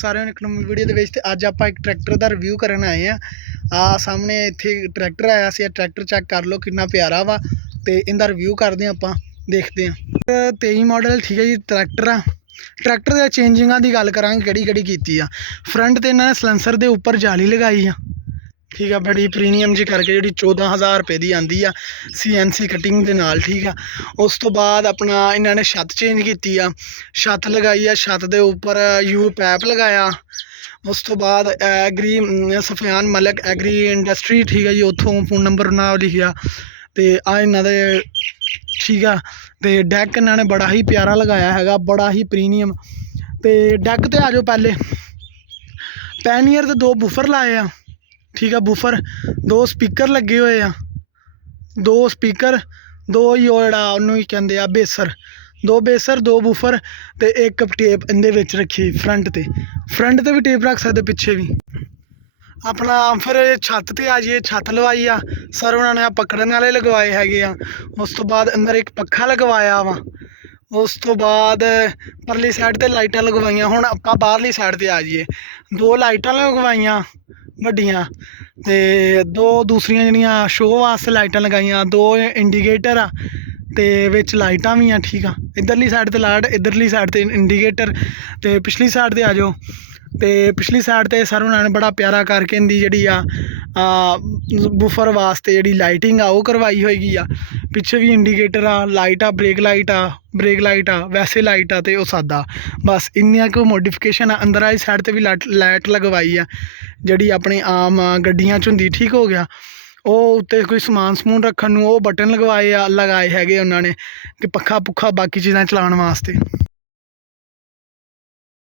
ਸਾਰਿਆਂ ਨੂੰ ਇੱਕ ਨਵੀਂ ਵੀਡੀਓ ਦੇ ਵਿੱਚ। ਤੇ ਅੱਜ ਆਪਾਂ ਇੱਕ ਟਰੈਕਟਰ ਦਾ ਰਿਵਿਊ ਕਰਨ ਆਏ ਆ। ਸਾਹਮਣੇ ਇੱਥੇ ਟਰੈਕਟਰ ਆਇਆ ਸੀ। ਟਰੈਕਟਰ ਚੈੱਕ ਕਰ ਲਓ ਕਿੰਨਾ ਪਿਆਰਾ ਵਾ, ਤੇ ਇਹਦਾ ਰਿਵਿਊ ਕਰਦੇ ਹਾਂ ਆਪਾਂ, ਦੇਖਦੇ ਹਾਂ। 23 ਮਾਡਲ ਠੀਕ ਹੈ ਜੀ ਟਰੈਕਟਰ ਆ। ਟਰੈਕਟਰ ਦੇ ਚੇਂਜਿੰਗਾਂ ਦੀ ਗੱਲ ਕਰਾਂਗੇ ਕਿਹੜੀ ਕੀਤੀ ਆ। ਫਰੰਟ ਤੇ ਇਹਨਾਂ ਨੇ ਸਲੈਂਸਰ ਦੇ ਉੱਪਰ ਜਾਲੀ ਲਗਾਈ ਆ, ਠੀਕ ਆ, ਬੜੀ ਪ੍ਰੀਮੀਅਮ ਜੀ ਕਰਕੇ, ਜਿਹੜੀ 14,000 ਰੁਪਏ ਦੀ ਆਂਦੀ ਆ CNC ਕਟਿੰਗ ਦੇ ਨਾਲ, ਠੀਕ ਆ। ਉਸ ਤੋਂ ਬਾਅਦ ਆਪਣਾ ਇਹਨਾਂ ਨੇ ਛੱਤ ਚੇਂਜ ਕੀਤੀ ਆ, ਛੱਤ ਲਗਾਈ ਆ, ਛੱਤ ਦੇ ਉੱਪਰ ਯੂ ਪੈਪ ਲਗਾਇਆ। ਉਸ ਤੋਂ ਬਾਅਦ ਐਗਰੀ ਸਫਿਆਨ ਮਲਿਕ ਐਗਰੀ ਇੰਡਸਟਰੀ, ਠੀਕ ਆ ਜੀ, ਉੱਥੋਂ ਫੋਨ ਨੰਬਰ ਉਹਨਾਂ ਲਿਖਿਆ। ਤੇ ਆ ਇਹਨਾਂ ਦੇ, ਠੀਕ ਆ। ਤੇ ਡੈਕ ਇਹਨਾਂ ਨੇ ਬੜਾ ਹੀ ਪਿਆਰਾ ਲਗਾਇਆ ਹੈਗਾ, ਬੜਾ ਹੀ ਪ੍ਰੀਮੀਅਮ। ਤੇ ਡੈਕ ਤੇ ਆ ਜਾਓ। ਪਹਿਲੇ ਪੈਨੀਅਰ ਤੇ 2 ਬੂਫਰ ਲਾਏ ਆ, ਠੀਕ ਆ। ਬੂਫਰ 2 ਸਪੀਕਰ ਲੱਗੇ ਹੋਏ ਆ, 2 ਸਪੀਕਰ, 2 ਹੀ ਉਹ ਜਿਹੜਾ ਉਹਨੂੰ ਹੀ ਕਹਿੰਦੇ ਆ ਬੇਸਰ, 2 ਬੇਸਰ, 2 ਬੂਫਰ ਤੇ 1 ਟੇਪ ਇਹਦੇ ਵਿੱਚ ਰੱਖੀ ਫਰੰਟ ਤੇ ਵੀ ਟੇਪ ਰੱਖ ਸਕਦੇ, ਪਿੱਛੇ ਵੀ। ਆਪਣਾ ਫਿਰ ਛੱਤ ਤੇ ਆ ਜਾਈਏ। ਛੱਤ ਲਵਾਈ ਆ ਸਰ ਉਹਨਾਂ ਨੇ, ਪਕੜਨ ਵਾਲੇ ਲਗਵਾਏ ਹੈਗੇ ਆ। ਉਸ ਤੋਂ ਬਾਅਦ ਅੰਦਰ ਇੱਕ ਪੱਖਾ ਲਗਵਾਇਆ ਵਾ। ਉਸ ਤੋਂ ਬਾਅਦ ਪਰਲੀ ਸਾਈਡ ਤੇ ਲਾਈਟਾਂ ਲਗਵਾਈਆਂ। ਹੁਣ ਆਪਾਂ ਬਾਹਰਲੀ ਸਾਈਡ ਤੇ ਆ ਜਾਈਏ। 2 ਲਾਈਟਾਂ ਲਗਵਾਈਆਂ ਵੱਡੀਆਂ, ਤੇ 2 ਦੂਸਰੀਆਂ ਜਿਹੜੀਆਂ ਸ਼ੋਅ ਵਾਸਤੇ ਲਾਈਟਾਂ ਲਗਾਈਆਂ। 2 ਇੰਡੀਕੇਟਰ ਆ, ਤੇ ਵਿੱਚ ਲਾਈਟਾਂ ਵੀ ਆ, ਠੀਕ ਆ। ਇੱਧਰਲੀ ਸਾਈਡ ਤੇ ਲਾਈਟ, ਇੱਧਰਲੀ ਸਾਈਡ ਤੇ ਇੰਡੀਕੇਟਰ। ਤੇ ਪਿਛਲੀ ਸਾਈਡ ਤੇ ਆ ਜਾਓ। ਤੇ ਪਿਛਲੀ ਸਾਈਡ ਤੇ ਸਰ ਉਹਨਾਂ ਨੇ ਬੜਾ ਪਿਆਰਾ ਕਰਕੇ ਇਹਦੀ ਜਿਹੜੀ ਆ ਬੂਫਰ ਵਾਸਤੇ ਜਿਹੜੀ ਲਾਈਟਿੰਗ ਆ ਉਹ ਕਰਵਾਈ ਹੋਏਗੀ ਆ। ਪਿੱਛੇ ਵੀ ਇੰਡੀਕੇਟਰ ਆ, ਲਾਈਟ ਆ, ਬ੍ਰੇਕ ਲਾਈਟ ਆ, ਵੈਸੇ ਲਾਈਟ ਆ, ਤੇ ਉਹ ਸਾਦਾ। ਬਸ ਇੰਨੀਆਂ ਕੁ ਮੋਡੀਫਿਕੇਸ਼ਨ ਆ। ਅੰਦਰ ਵਾਲੀ ਸਾਈਡ ਤੇ ਵੀ ਲਾਈਟ ਲਗਵਾਈ ਆ, ਜਿਹੜੀ ਆਪਣੀ ਆਮ ਗੱਡੀਆਂ 'ਚ ਹੁੰਦੀ, ਠੀਕ ਹੋ ਗਿਆ। ਉਹ ਉੱਤੇ ਕੋਈ ਸਮਾਨ ਰੱਖਣ ਨੂੰ ਉਹ ਬਟਨ ਲਗਾਏ ਹੈਗੇ ਉਹਨਾਂ ਨੇ, ਕਿ ਪੱਖਾ ਪੁੱਖਾ ਬਾਕੀ ਚੀਜ਼ਾਂ ਚਲਾਉਣ ਵਾਸਤੇ।